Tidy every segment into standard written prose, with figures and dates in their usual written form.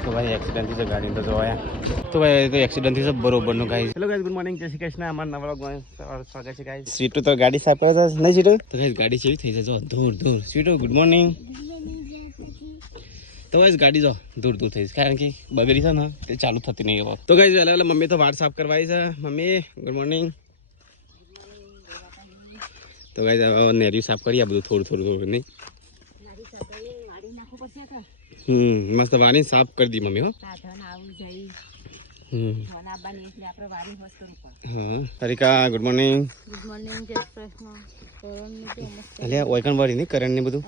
તો ભાઈ એક્સિડન્ટ થી ગાડી તો જોયા તો ભાઈ તો એક્સિડન્ટ થી બરોબર નું guys hello guys good morning જય શ્રી કૃષ્ણ અમારા નવા વ્લોગમાં સ્વાગત છે ગાઈસ સીટુ તો ગાડી સાફ કરે છે નહીં સીટુ તો ગાઈસ ગાડી ચેવી થઈ છે જો ધૂર ધૂર સીટુ ગુડ મોર્નિંગ તો ગાઈસ ગાડી જો દૂર દૂર થઈ છે કારણ કે બગડી છે ને તે ચાલુ થતી નહીં હવે તો ગાઈસ વહેલા મમ્મી તો વાળ સાફ કરવાઈ છે મમ્મી ગુડ મોર્નિંગ તો ગાઈસ હવે નેરી સાફ કરી આ બધું થોડું થોડું નહીં મસ્ત વાણી સાફ કરી દી મમ્મી હો હા હરિકા ગુડ મોર્નિંગ અલ્યા ઓયકન વાળી નહીં કરણ ને બધું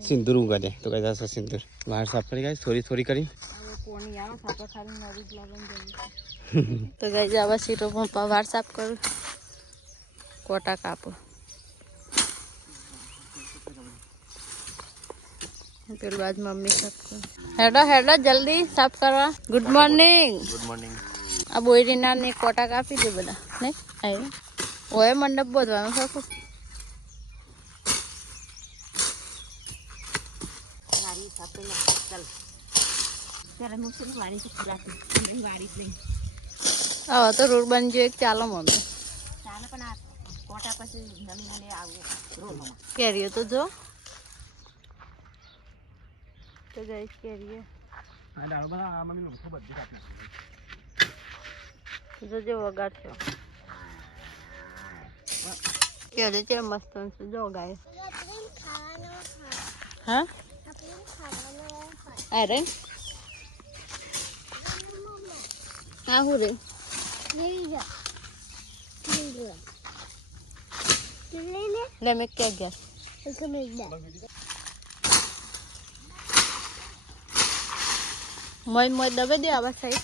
સિંદૂર ઉગાડે તો કઈ જશે સિંદૂર બહાર સાફ કરી ગાય થોડી થોડી કરી તો ગાય જવા સીટો પંપા બહાર સાફ કરું કોટા કાપો પેલું બાદ મમ્મી સાફ કર હેડો હેડો જલ્દી સાફ કરવા ગુડ મોર્નિંગ આ બોયરીના ને કોટા કાપી દે બધા નહીં આય ઓય મંડપ બોધવાનું સાકું હવે તો રોડ બની ગયો એક ચાલો મમ્મી કેરીઓ તો જો તો ગાઈસ કેરીઓ જો વગાડશો કેરી છે મસ્ત જો ગાય હા અરે હા હું રે ले मैं क्या गया मैं दबे दे आवाज सही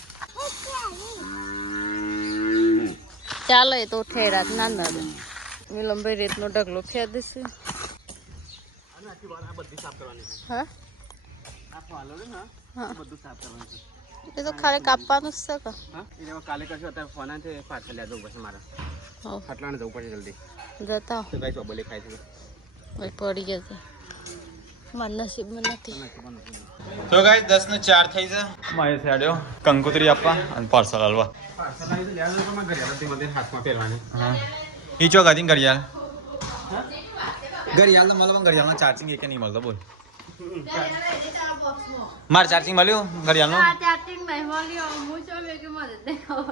ચાલો એ તો ઠેરાત ના દે વિલંભાઈ રેતનો ઢગલો ફેર દેશે હા એ તો ખાલી કાપવાનું જ છે કાલે કરશું અત્યારે ફોન છે પાછળ લે જવું પડશે મારા આટલાને જવું પડશે જલ્દી જતા તો ગાઈસ બોલે ખાય છે ભાઈ પડી જશે મારા નસીબમાં નથી તો ગાઈસ 10 ને 4 થઈ છે મારે સાડ્યો કંકોત્રી આપવા અને પાર્સલ આલવા પાર્સલ આવી લે તો માં ઘરે હતી મને હાથમાં પહેરવાની હા ઈ ચો ગાડી ઘડિયાળ ઘડિયાળ તો મળે પણ ઘડિયાળમાં ચાર્જિંગ એક નહીં મળતો બોલ માર ચાર્જિંગ મળ્યું ઘડિયાળનું હા ચાર્જિંગ નહીં મળ્યો હું ચો મે કે મદદ દેખાવ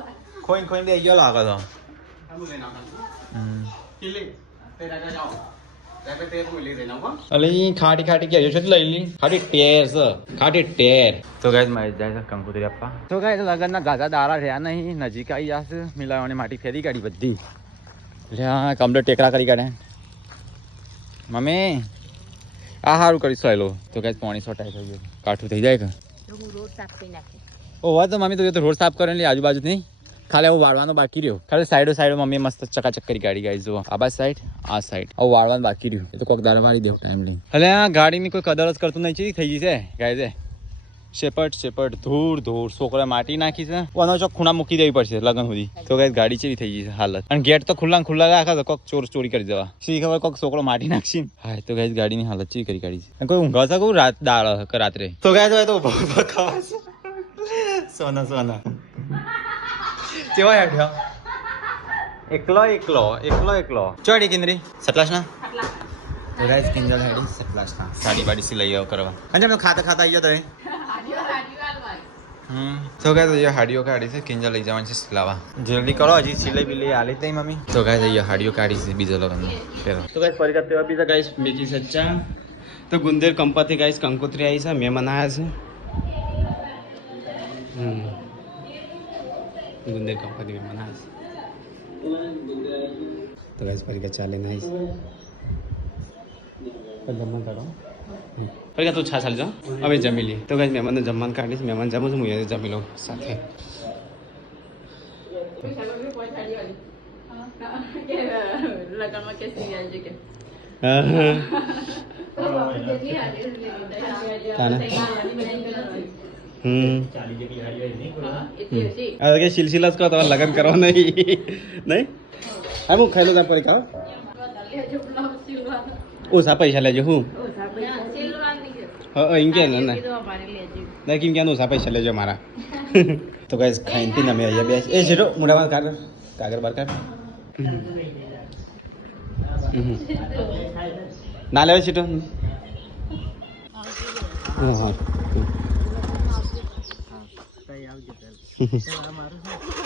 ખોઈને દે ગયો લાગે તો અલે ખાટી ખાટી કે છે લઈ લી ખાટી ટેર છે ખાટી ટેર તો ગાઈસ મારે જાય છે કંકોત્રી આપવા તો ગાઈસ લગનના ગાધા દારા રહ્યા નહીં નજીક આવી જશે મિલાવવાની માટી ફેરી કાઢી બધી એટલે હા કમ્પ્લીટ ટેકરા કરી કાઢે મમ્મી આ સારું કરી સોયલો તો ગાઈસ પાણી સોટાઈ થઈ ગયું કાઠું થઈ જાય કે હું રોડ સાફ કરી નાખી ઓ વાત તો મમ્મી તો રોડ સાફ કરે આજુબાજુ નહીં ખાલી હું વાળવાનું બાકી રહ્યો ખાલી સાઈડો મમ્મી મસ્ત ચકાચક કરી ગાડી ગાઈ જો આ બાજુ સાઈડ આ સાઈડ આવું વાળવાનું બાકી રહ્યું એ તો કોઈક દાર વાળી દેવું ટાઈમ લઈને એટલે આ ગાડીની કોઈ કદર જ કરતું નહીં છે થઈ જશે ગાય છે શેપટ ધૂર છોકરા માટી નાખી છે ઓનો ચોક ખૂણા મૂકી દેવી પડશે લગન સુધી તો ગાય ગાડી ચેવી થઈ જશે હાલત અને ગેટ તો ખુલ્લા રાખે તો કોઈક ચોરી કરી દેવા શી ખબર કોઈક છોકરો માટી નાખશે હા તો ગાય ગાડીની હાલત ચેવી કરી કાઢી છે કોઈ ઊંઘા છે કોઈ રાત્રે તો ગાય તો સોના કેવા હેઠ્યો એકલો ચોડી કિંદરી સટલાસના તો ગાઈસ કિંજલ હેડી સટલાસના સાડી બાડી સિલાઈ કરવા અને તમે ખાતા આવી જતો તો ગાઈસ ये હાડીઓ કાઢી છે કિંજલ લઈ જવાની છે સિલાવા જલ્દી કરો હજી સિલાઈ બિલાઈ આલી તઈ મમ્મી તો ગાઈસ ये હાડીઓ કાઢી છે બીજો લગન પેલો તો ગાઈસ ફરી કરતે બીજા ગાઈસ બીજી સચ્ચા તો ગુંદેર કંપાથી ગાઈસ કંકોત્રી આવી છે મહેમાન આવ્યા છે ગુંદેર કંપાથી મહેમાન આવ્યા છે તો ગાઈસ ફરી ચાલે નાઈસ જમવાનું કાઢો ફરી તું છા ચાલજો હવે જમી લઈએ તો ગાઈસ મહેમાનને જમવાનું કાઢીશ મહેમાન જમું છું હું જમી લઉં સાથે સિલસિલા કરો તમારે લગ્ન કરવા નહીં હા હું ખાઈ લો ત્યાં પડી ખાવ ઓછા પૈસા લેજો હું હા એમ કે ને કીધું અમારે લેજો ના કેમ ક્યાંનું ઓછા પૈસા લેજો મારા તો ગાઈસ ખાઈને પીને અમે અહીંયા બેસ એ શીરો મોઢામાં કાગળ બાર કાઢ ના લેવા શીટો હા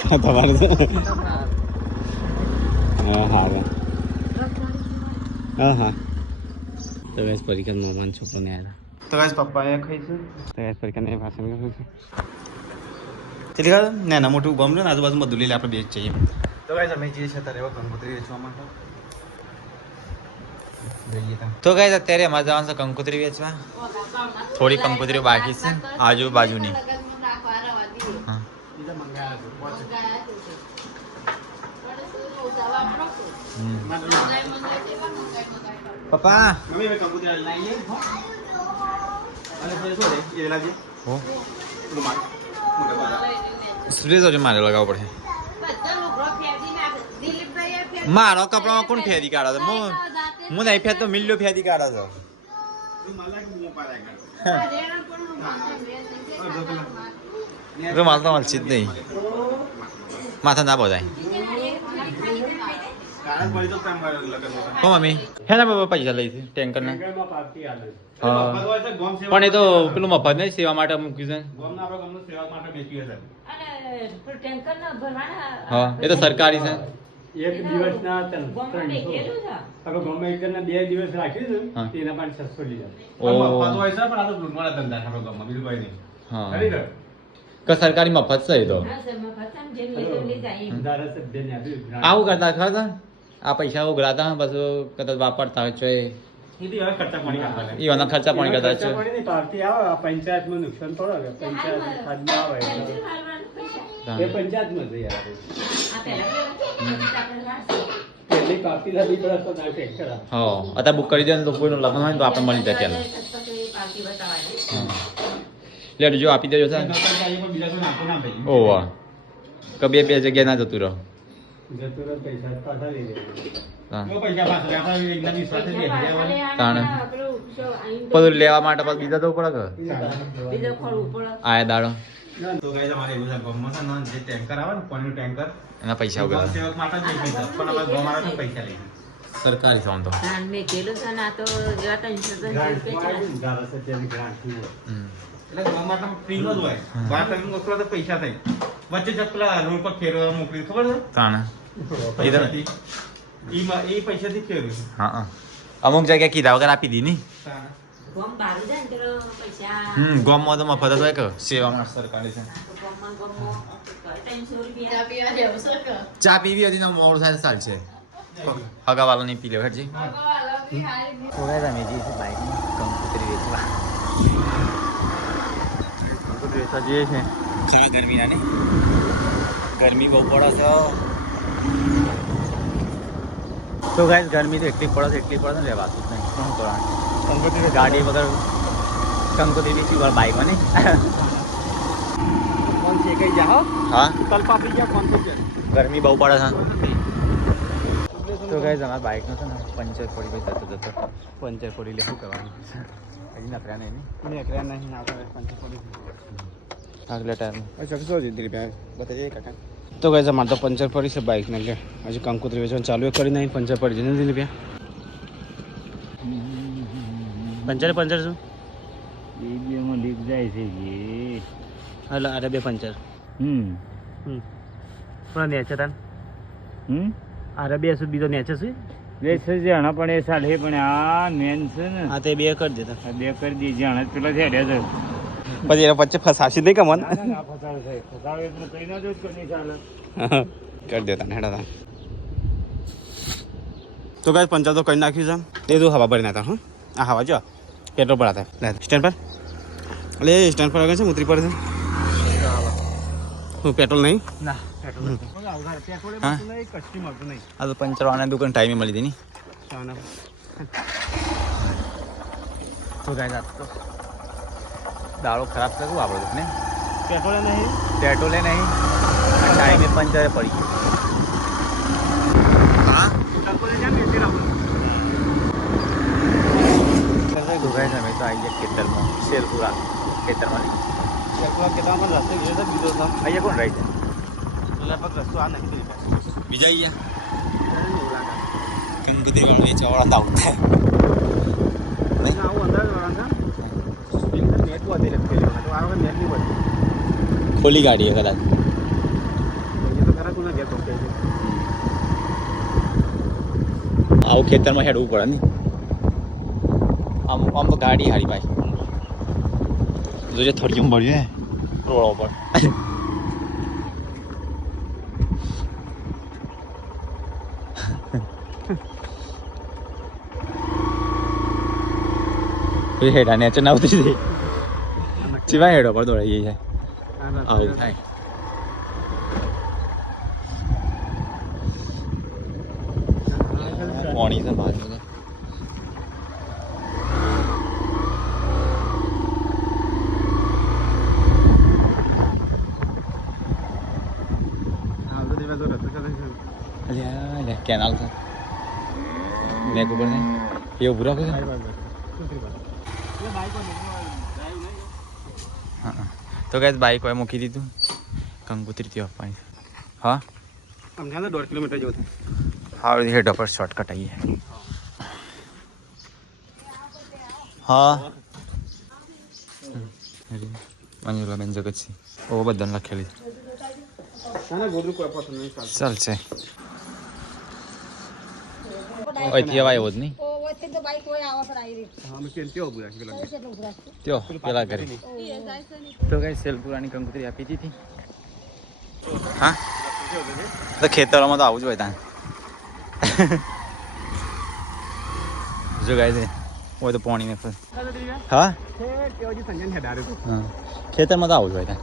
હા તમારું હા હા હા હા તો ગાઈસ પરીક્ષા મહેમાન છોકરોને આવ્યા તો ગાઈસ પપ્પાએ ખાઈશું તો ગાઈસ પરીક્ષાને ભાષણ કરું છું ચલી ગયા ના મોટું ગમ ને આજુબાજુ બધું લઈ લે આપણે બેચ જઈએ તો ગાઈસ અમે જઈએ છીએ અત્યારે કંકોત્રી વેચવા માટે તો ગાઈસ અત્યારે અમારે જવાનું છે કંકોત્રી વેચવા થોડી કંકોત્રીઓ બાકી છે આજુબાજુની હા પપ્પા મમ્મી મે કંકોત્રી લાવીએ અને ફરી શું લે એ લાવજે હો રૂમાલ સુરેશ મારે લગાવવું પડે મારો કપડામાં કોણ ફેરી કાઢે છે હું નહીં ફેર તો મિલ્યો ફેરી કાઢે છે રૂમાલ તો મળશે જ નહીં માથા ના બોલાય હો મમ્મી હે ને બાબા પૈસા લઈ છે ટેન્કર ના પણ એ તો પેલું મફત નહીં સેવા માટે મૂક્યું છે હા એ તો સરકારી છે એક દિવસના 300 હવે ગમે 2 દિવસ રાખ્યું છે તેના માટે 600 લીધા હા કે સરકારી મફત છે એ તો ધારાસભ્યને આપ્યું આવું કરતા ખરા આ પૈસા ઉઘરાતા બસ કદાચ વાપરતા હોય છે ખર્ચા પાણી કરતા એવાના ખર્ચા પાણી કરતા છે પાર્ટી આવે પંચાયતમાં નુકસાન પડે પંચાયત ખાધમાં આવે એ પંચાયતમાં છે યાર પેલી પાર્ટી લાવી પડે તો ના ટેન્કર હા અત્યારે બુક કરી દે ને તો કોઈનું લગ્ન હોય ને તો આપણે મળી જાય ત્યાં લે જો આપી દેજો સર ઓ વાહ કે બે જગ્યાએ ના જતું રહો જતો પૈસા પાછા લઈ તાણે બધું લેવા માટે પછી બીજા તો પડે કે આયા દાડો તો ગાઈસ અમારે એવું છે ગોમમાં છે ને જે ટેન્કર આવે ને પાણીનું ટેન્કર એના પૈસા ઉગા સેવક માટે જ પૈસા પણ હવે ગોમારા તો પૈસા લે સરકારી સોન તો ધારાસભ્યની ગ્રાન્ટ એટલે ગોમારા ફ્રીમાં જ હોય બહાર તમે મોકલો તો પૈસા થાય વચ્ચે જ પેલા રોડ પર ફેરવા મોકલી ખબર છે તાણે એ પૈસાથી ફેરવ્યું હા અમુક જગ્યાએ કીધા વગર આપી દી ની ગોમમાં તો મફત જ હોય કે સેવામાં સરકારી છે ચા પીવી હતી ને મોડું થાય ચાલશે હગાવાળો નહીં પી લે હટજી થોડા તમે જઈએ બાઈક કંકોત્રી વેચવા કંકોત્રી વેચવા જઈએ છે ઘણા ગરમીના નહીં ગરમી બહુ પડે છે તો ગાઈસ ગરમી તો એટલી પડે ને રહેવાતું જ નહીં શું કરવાનું કંકોત્રી ગાડી વગર કંકોત્રી વેચી વાર બાઈકમાં નહીં કોણ છે કઈ જાઓ હા વિકલ્પ આપી ગયા કોણ છે ગરમી બહુ પડે છે તો ગાઈસ અમારા બાઈકનો છે ને પંચર પડી ગઈ જતો પંચર પડી લે શું કરવાનું હજી નકર્યા નહીં આગલા ટાયરમાં શકશો જ બતાવીએ કાકા તો ગાઈસ અમારે તો પંચર પડી છે બાઇકને એટલે હજી કંકોત્રી વેચવાનું ચાલુ કરી નહીં પંચર પડી છે નથી રૂપિયા પંચર શું એમાં લીક જાય છે એટલે અરે બે પંચર પણ નેચર તાન અરે બે શું બીજો નેચર શું જણા પણ એ સાલ પણ આ મેન છે ને હા તે બે કરી દેતા બે કરી દી જણા પેલા છે પછી એના વચ્ચે ફસાશી નહીં કે મન કરી દેતા ને હેડા તો ગાઈસ પંચર તો કરી નાખ્યું છે તે તો હવા ભરી નાખતા હા આ હવા જો પેટ્રોલ પર હતા સ્ટેન્ડ પર એટલે સ્ટેન્ડ પર આગળ છે ઉતરી પડે છે પેટ્રોલ નહીં ના હા આ તો પંચર વાળાની દુકાન ટાઈમે મળી હતી ની તો ગાઈસ આ તો દાડો ખરાબ થયું આપણે ને પેટ્રોલ નહીં પેટ્રોલે નહીં ટાઈમે પંચરે પડી હા ગાઈસ અમે તો આવી ગયા ખેતરમાં શેરપુરા ખેતરમાં ખેતરમાં રસ્તો લીધો તો બીજો હતો અહીંયા કોણ રાઈ છે લગભગ રસ્તો આ નથી લીધા બીજા અહીંયા કેમ કીધી વાળો એ ચવાળા આવતા નહીં આવું અંદાજ વાળા નેટ વધે લખેલું તો આ વખત નેટ નહીં વધે ખોલી ગાડી કદાચ એ તો ખરા કોને ગેસ ઓકે છે આવું ખેતરમાં હેડવું પડે ને આમ તો ગાડી હારી ભાઈ જોજે થોડી મળ્યું હે રોડ ઉપર હેડા ને અચાનક આવતી હતી ચીવા હેડો પર દોડાઈ જાય આવું થાય પાણી છે બહાર બધા આવતો દિવસ તો રસ્તો ચાલે છે અલ્યા કેનાલ છે નેક ઉપર ને એ ઉભું રાખો છે હા તો ગાઈસ બાઈક હોય મૂકી દીધું કંકોત્રી થી આપવાની હા સમજાને 1.5 કિલોમીટર જેવું હા હેડ પર શોર્ટકટ આવીએ હા મંજુલા બેન જગતસિંહ ઓ બધાને લખેલી ના ગોદરું કોઈ પસંદ નહીં ચાલ ચાલશે અહીંથી અવાય એવો જ નહીં હા મેં કેમ કેવો બોલા કે ત્યો પેલા ઘરે તો કઈ સેલપુરાની કંકોત્રી આપી હતી હા તો ખેતરોમાં તો આવું જ હોય ત્યાં જો ગાય છે હોય તો પાણી ને હા ખેતરમાં તો આવું જ હોય ત્યાં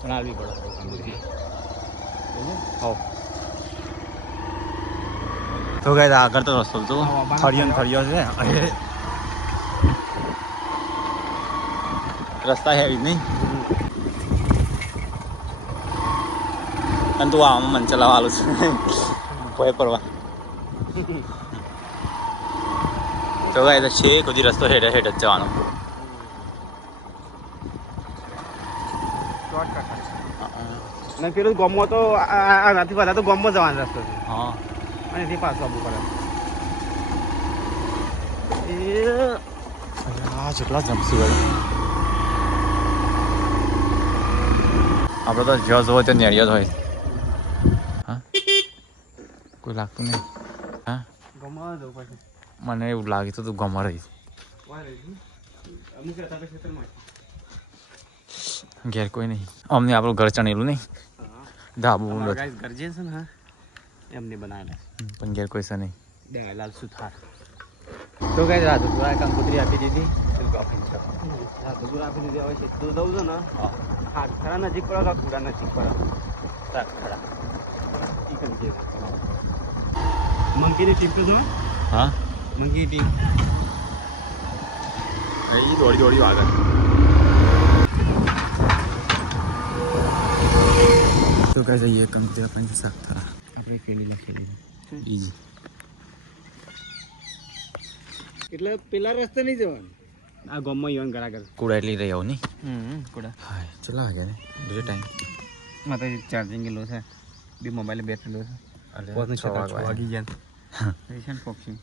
પણ આવવી પડે તો ગાય આગળ તો રસ્તો તો થળિયો છે રસ્તા હે નહીં અને તું આમાં મન ચલાવવાનું છે પોય પરવા તો ગાય તો છે કોઈ રસ્તો હેડ જ જવાનો અને પેલું ગમો તો આ નથી બધા તો ગમો જવાનો રસ્તો છે હા અને એથી પાછું આવવું પડે હા જેટલા જમશું ભાઈ આપણે તો જ્યાં જોવો ત્યાં નેરિયા જ હોય હા કોઈ લાગતું નહીં હા ગમો જવું પડશે મને એવું લાગે તો તું ગમો રહી અમુક રહેતા ક્ષેત્રમાં ઘેર કોઈ નહીં અમને આપણું ઘર ચણેલું નહીં ધાબુ ગરજે છે ને હા એમને બનાવેલા પણ ઘેર કોઈ છે નહીં દયાલાલ સુથાર તો કઈ રાજપુરા કંકોત્રી આપી દીધી બધું આપી દીધી હવે સીધું દઉં છું ને હા ખરા નજીક પડે કે ખુડા નજીક પડે ખરા ચિકન છે મંકીની ટીમ તો જો હા મંકી ટીમ એ દોડી આગળ તો કઈ જઈએ કંકોત્રી આપણને શાક થા આપણે પેલી લખેલી ઈજી એટલે પેલા રસ્તે નહીં જવાનું આ ગામમાં યુવાન કરાકર કુડા એટલી રહી આવું નહીં કુડા હા ચલા આ જાય ને બીજો ટાઈમ મારે ચાર્જિંગ લો છે બે મોબાઈલ બેઠેલો છે પોતનું વાગી ગયા પેશન્ટ ફોક્સિંગ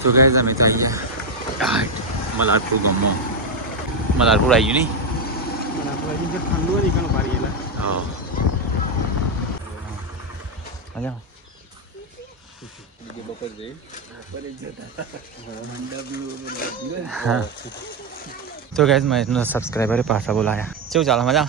તો ગાઈઝ અમે તો આવી ગયા મલારપુર ગામમાં મલારપુર આવી ગયું નહીં ઠંડુ હોય ને પારી ગયેલા મજા હા તો ગાઈઝ મેં એનો સબસ્ક્રાઈબર પાછા બોલાયા કેવું ચાલે મજા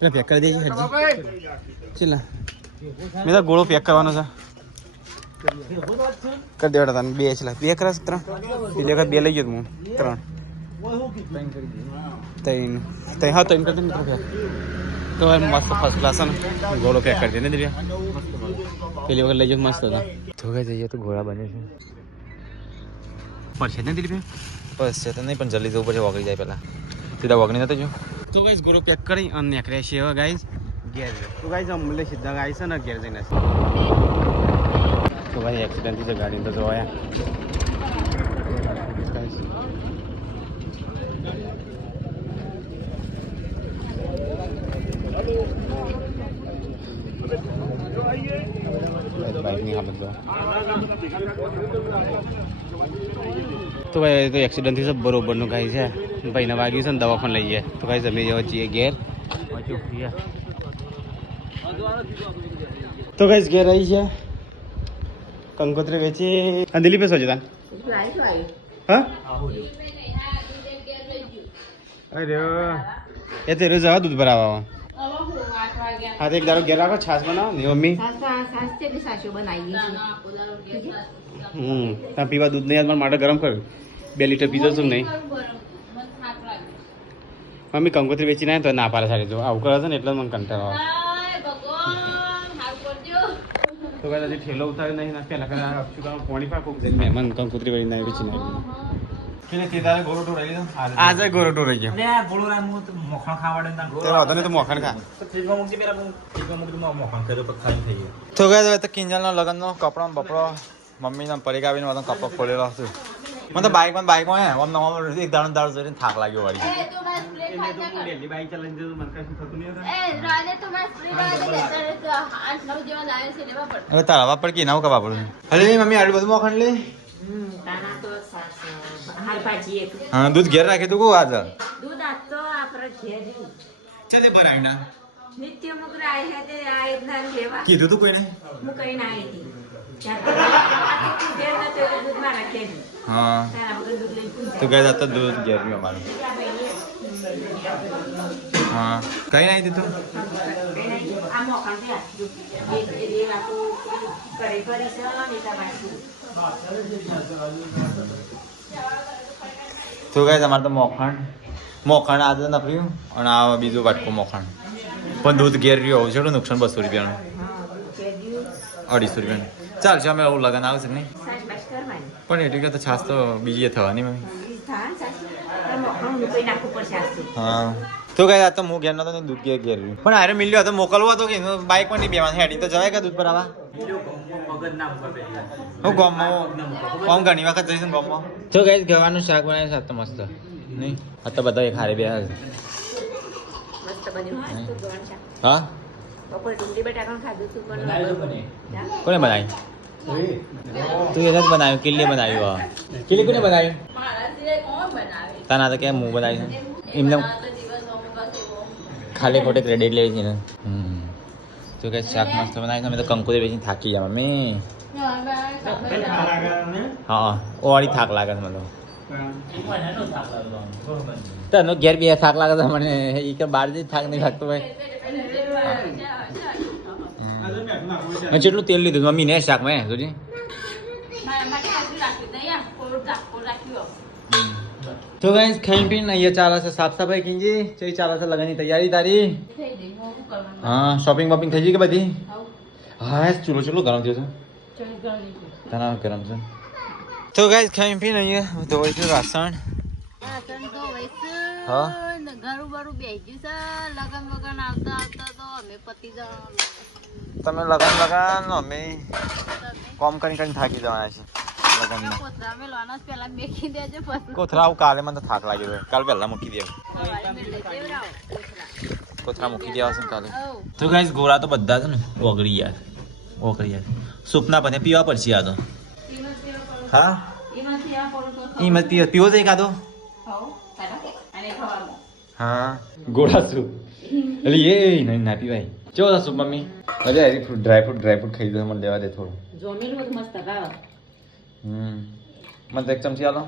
પેક કરી દેજો ચલા મેં તો ગોળો પેક કરવાનો છે કરી દેવાડા તને બે છે બે કરાશ 3 એટલે વખત 2 લઈ ગયો હું 3 ત્રણ હા 3 કરી દે તો મસ્ત ફર્સ્ટ ક્લાસ ને ગોળો પેક કરી દે ને દિવ્યા પેલી વખત લઈ જાવ મસ્ત હતા તો કઈ જઈએ તો ઘોડા બને છે પડશે ને દિવ્યા બસ છે તો નહીં પણ જલ્દી જવું પડશે વગડી જાય પહેલાં સીધા વગડી નતો જો તો ગાઈસ ગોળો પેક કરી અને નીકળ્યા છે હવે ગાઈસ ઘેર તો ગાઈસ અમલે સીધા ગાઈસ છે ને ઘેર જઈને તો ભાઈ એક્સિડન્ટ થઈ ગાડી તો જોયા બાઇકની હાલત તો ભાઈ તો એક્સિડન્ટ થી બરોબરનું ગાઈ છે ભાઈને વાગ્યું છે ને દવાખાને લઈ જાય તો ગાઈસ અમે જવા છીએ ઘેર તો ગાઈસ ઘેર આવી છે કંકોત્રી વેચી દિલીપ પે સોચતા હા અરે એ તેરે જવા દૂધ ભરાવા હા તો એક દારો ઘેર રાખો છાશ બનાવો ને મમ્મી ત્યાં પીવા દૂધ નહીં મારા માટે ગરમ કર 2 લીટર પીધો છું નહીં મમ્મી કંકોત્રી વેચી ના તો ના પાડે સારી જો આવું કરે છે ને એટલે મને કંટાળો આવે તો કદાચ હજી ઠેલો ઉતાર્યો નહીં ના પહેલાં કદાચ પોણી પાક જઈને મહેમાન કંકોત્રી વેચી ના વેચી નાખી આજે ગોરો ટો રહી ગયો તો મોખણ ખા તો ગયા તો કિંજલનો લગ્નનો કપડો બપડો મમ્મીના પરીકા આવીને બધો કપડો ખોલેલો હતું મને તો બાઇકમાં હે આમ એક દાડો જોઈને થાક લાગ્યો વાળી બાઈક ચલાવીને જતું મને કશું થતું નહીં અરે તારા વાપર કે નાવ કવા પડે અરે મમ્મી આટલું બધું મોખણ લે હા દૂધ ઘેર રાખી તું આજ दूध आतो आपरा घेरी ચાલે ભરાય ના नित्य मुग राय है ते आय ना लेवा કીધું તું કોઈને मुकई ना आई थी क्या देर ना तो दूध मारा केली હા तारा बगल दूध ले તો ગયા હતા દૂધ ઘેર પીવા મારું હા કઈ નહીં દીધું आ मोखन दे ये आपको करे करी से नहीं ता बाकी તો ગયા તમારે તો મોખણ આજે નફર્યું અને આ બીજું વાટકું મોખણ પણ દૂધ ઘેર રહ્યું આવું છે એટલું નુકસાન 200 રૂપિયાનું 250 રૂપિયાનું ચાલશે અમે આવું લગન આવશે નહીં सास बस करवानी પણ એટલી કે તો છાસ તો બીજી થવાની મમ્મી थान सास मोखन मुकई नाखू पर सास હા તો ગયા તો હું ઘેર નતો ને દૂધ ઘેર રહ્યું પણ આરે મિલ્યો હતો મોકલવો હતો કે બાઇકમાં નહીં બેવાનું હેડી તો જવાય કે દૂધ પર આવા હું ગામમાં આમ ઘણી વખત જઈશ ને ગામમાં તો ગાઈસ ગવાનું શાક બનાવી સાત તો મસ્ત નહીં આ તો બધા એક હારે બે मस्त बनी मस्त गवन सा હા बपोर डुंगली बटाका खाधું તું પણ કોને બનાવી તું એને જ બનાવ્યું કિલ્લી બનાવ્યું કિલ્લી કોને બનાવ્યું તાના તો કેમ હું બનાવી એમને ખાલી ખોટે ક્રેડિટ લેવી છે ને તો કે શાક મસ્ત બનાવી અમે તો કંકોત્રી વેચીને થાકી જાય મમ્મી હા ઓવાળી થાક લાગે છે મને તને ઘેર બે થાક લાગે છે મને એ કે બહાર જઈ થાક નહીં લાગતો ભાઈ જેટલું તેલ લીધું મમ્મી ને શાકમાં જોજી તો ગાઈસ ખાઈ પીને અહીંયા ચાલે છે સાફ સફાઈ કીજી ચઈ ચાલે છે લગનની તૈયારી તારી હા શોપિંગ વોપિંગ થઈ ગઈ કે બધી હા ચૂલો ગરમ થયો છે તના ગરમ છે તો ગાઈસ ખાઈ પીને અહીંયા ધોઈશું વાસણ હા ઘરું બરું બેસી ગયું છે લગન વગન આવતા આવતા તો અમે પતિ તમે લગન અમે કોમ કરીને થાકી જવાના છે લગનમાં કોથરા મેલવાના પેલા મેકી દેજો પછી કોથરા આવું કાલે મને તો થાક લાગ્યો છે કાલ પહેલા મૂકી દે કોથરા મૂકી દેવા છે કાલે તો ગાઈસ ગોરા તો બધા છે ને ઓગળી યાર સૂપના બને પીવા પડશે આ તો હા ઈમત પીવો છે કાદો હા ગોળા સૂપ અરે એ નહીં ના પીવાય કેવો છે સૂપ મમ્મી અરે હરી ફ્રૂટ ડ્રાયફ્રૂટ ખાઈ દો મને લેવા દે થોડું જોમેલું બધું મસ્ત ભાવ મને તો એક ચમચી આલો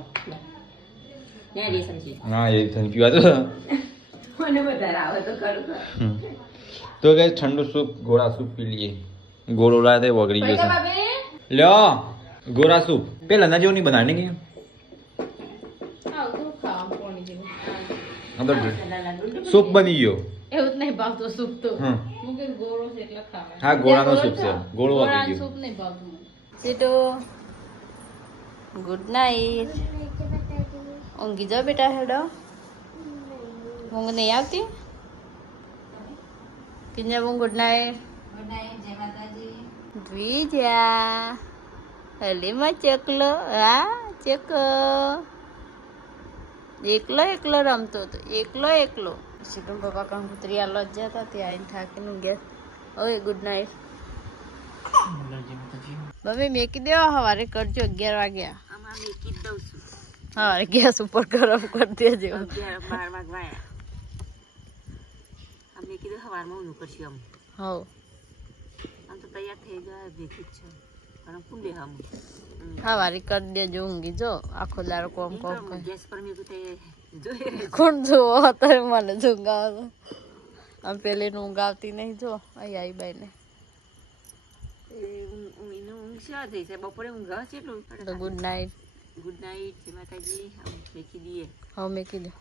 ને રે સમજી હા એ થઈને પીવા તો મને વધારે આવે તો કરું તો ગાઈસ ઠંડુ સૂપ ગોળા સૂપ પી લઈએ ગોળો લાવે વગડી ગયો છે લ્યો ગોળા સૂપ પેલા ના જેવું નહીં બનાવી કે સૂપ બની ગયો એવું નહીં ભાવતો સૂપ તો હમ. હું કે ગોળો છે એટલે ખાવા હા ગોળાનો સૂપ છે ગોળો આપી ગોળાનું ગયો સૂપ નહીં ભાવતું મને સીટો ગુડ નાઇટ ઊંઘી જાઓ બેટા હેડો ઊંઘ નહીં આવતી કિંજા બહુ ગુડ નાઇટ દ્વિજા હલીમાં ચકલો હા ચકો એકલો એકલો રમતો હતો એકલો સીટું પપ્પા કંકુતરી આલો જ જતા ત્યાં આવીને થાકીને ગયા હવે ગુડ નાઇટ મમ્મી મેકી દેવા સવારે કરજો 11 વાગ્યા આમાં મેકી જ દઉં છું સવારે ગેસ ઉપર ગરમ કરી દેજો 12 વાગવા આમ મેકી દઉં સવારમાં ઊંધું કરશું આમ હવ આમ તો તૈયાર થઈ ગયા ભેગી જ છે પણ કુંડે આમ સવારે કરી દેજો ઊંઘી જો આખો દાડો કોમ કોમ કરે ગેસ પર મેં તે જોઈએ કોણ જોવો અત્યારે મને ઊંઘ આવે આમ પેલી ઊંઘ આવતી નહીં જો અહીં આવી બાઈને ઊંઘ શા થઈ છે બપોરે ઊંઘ આવે છે એટલું તો ગુડ નાઇટ ગુડ નાઇટ જય માતાજી આમ મેકી દઈએ હવે મેં કીધું